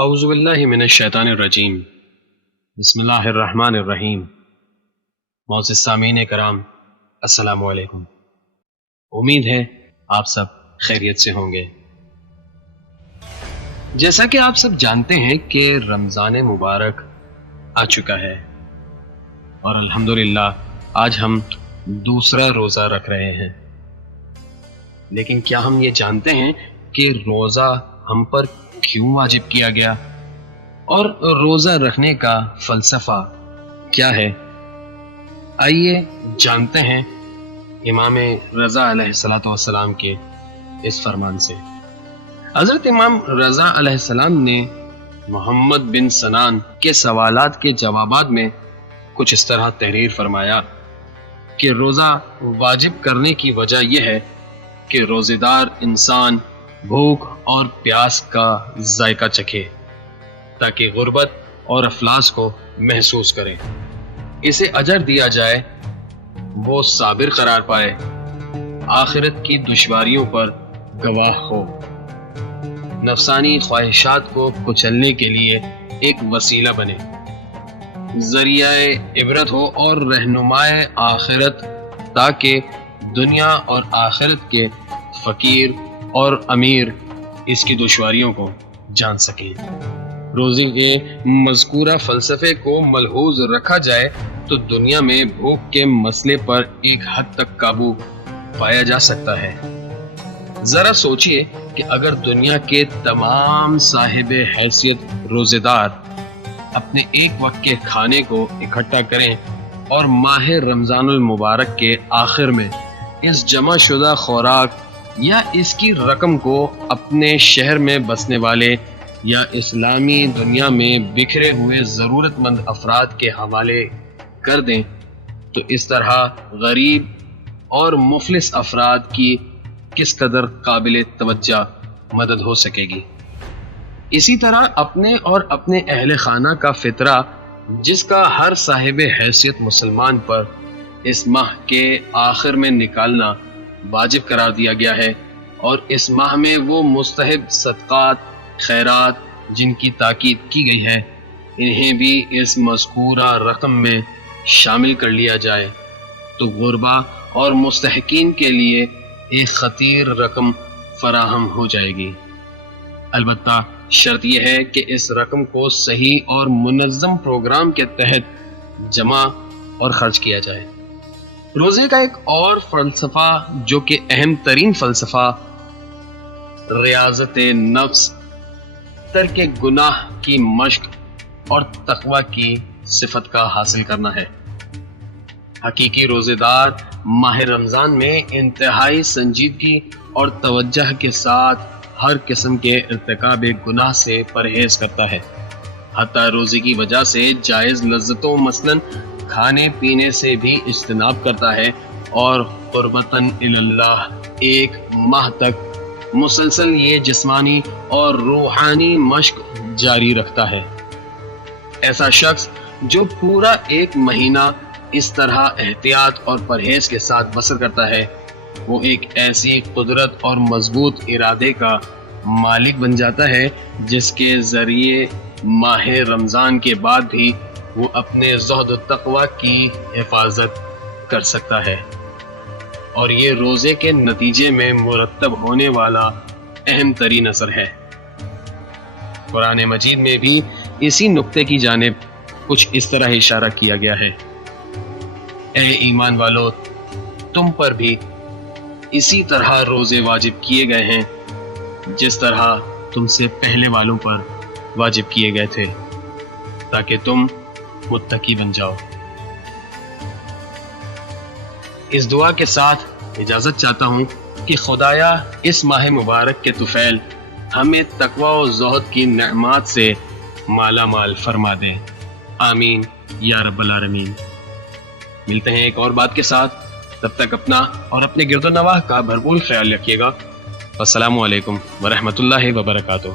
اعوذ باللہ من الشیطان الرجیم بسم اللہ الرحمن الرحیم۔ معزز سامعین کرام، السلام علیکم۔ امید ہے آپ سب خیریت سے ہوں گے۔ جیسا کہ آپ سب جانتے ہیں کہ رمضان مبارک آ چکا ہے اور الحمدللہ آج ہم دوسرا روزہ رکھ رہے ہیں، لیکن کیا ہم یہ جانتے ہیں کہ روزہ ہم پر کیوں واجب کیا گیا اور روزہ رکھنے کا فلسفہ کیا ہے؟ آئیے جانتے ہیں امام رضا علیہ الصلوۃ والسلام کے اس فرمان سے۔ حضرت امام رضا علیہ السلام نے محمد بن سنان کے سوالات کے جوابات میں کچھ اس طرح تحریر فرمایا کہ روزہ واجب کرنے کی وجہ یہ ہے کہ روزے دار انسان بھوک اور پیاس کا ذائقہ چکھے تاکہ غربت اور افلاس کو محسوس کرے، اسے اجر دیا جائے، وہ صابر قرار پائے، آخرت کی دشواریوں پر گواہ ہو، نفسانی خواہشات کو کچلنے کے لیے ایک وسیلہ بنے، ذریعہ عبرت ہو اور رہنمائے آخرت، تاکہ دنیا اور آخرت کے فقیر اور امیر اس کی دشواریوں کو جان سکیں۔ روزے کے مذکورہ فلسفے کو ملحوظ رکھا جائے تو دنیا میں بھوک کے مسئلے پر ایک حد تک قابو پایا جا سکتا ہے۔ ذرا سوچئے کہ اگر دنیا کے تمام صاحب حیثیت روزے دار اپنے ایک وقت کے کھانے کو اکٹھا کریں اور ماہ رمضان المبارک کے آخر میں اس جمع شدہ خوراک یا اس کی رقم کو اپنے شہر میں بسنے والے یا اسلامی دنیا میں بکھرے ہوئے ضرورت مند افراد کے حوالے کر دیں تو اس طرح غریب اور مفلس افراد کی کس قدر قابل توجہ مدد ہو سکے گی۔ اسی طرح اپنے اور اپنے اہل خانہ کا فطرہ جس کا ہر صاحب حیثیت مسلمان پر اس ماہ کے آخر میں نکالنا واجب قرار دیا گیا ہے، اور اس ماہ میں وہ مستحب صدقات خیرات جن کی تاکید کی گئی ہے انہیں بھی اس مذکورہ رقم میں شامل کر لیا جائے تو غربا اور مستحقین کے لیے ایک خطیر رقم فراہم ہو جائے گی۔ البتہ شرط یہ ہے کہ اس رقم کو صحیح اور منظم پروگرام کے تحت جمع اور خرچ کیا جائے۔ روزے کا ایک اور فلسفہ جو کہ اہم ترین فلسفہ ریاضت نفس، ترک گناہ کی مشق اور تقوی کی صفت کا حاصل کرنا ہے۔ حقیقی روزے دار ماہ رمضان میں انتہائی سنجیدگی اور توجہ کے ساتھ ہر قسم کے ارتکاب گناہ سے پرہیز کرتا ہے، حتیٰ روزے کی وجہ سے جائز لذتوں مثلاً کھانے پینے سے بھی اجتناب کرتا ہے، اور قربتاً اللہ ایک ماہ تک مسلسل یہ جسمانی اور روحانی مشق جاری رکھتا ہے۔ ایسا شخص جو پورا ایک مہینہ اس طرح احتیاط اور پرہیز کے ساتھ بسر کرتا ہے، وہ ایک ایسی قدرت اور مضبوط ارادے کا مالک بن جاتا ہے جس کے ذریعے ماہ رمضان کے بعد بھی وہ اپنے زہد و تقوی کی حفاظت کر سکتا ہے، اور یہ روزے کے نتیجے میں مرتب ہونے والا اہم ترین اثر ہے۔ قرآن مجید میں بھی اسی نقطے کی جانب کچھ اس طرح اشارہ کیا گیا ہے۔ اے ایمان والو، تم پر بھی اسی طرح روزے واجب کیے گئے ہیں جس طرح تم سے پہلے والوں پر واجب کیے گئے تھے، تاکہ تم متقی بن جاؤ۔ اس دعا کے ساتھ اجازت چاہتا ہوں کہ خدایا اس ماہ مبارک کے طفیل ہمیں تقوی و زہد کی نعمات سے مالا مال فرما دے، آمین یا رب العالمین۔ ملتے ہیں ایک اور بات کے ساتھ، تب تک اپنا اور اپنے گرد و نواح کا بھرپور خیال رکھیے گا۔ السلام علیکم ورحمۃ اللہ وبرکاتہ۔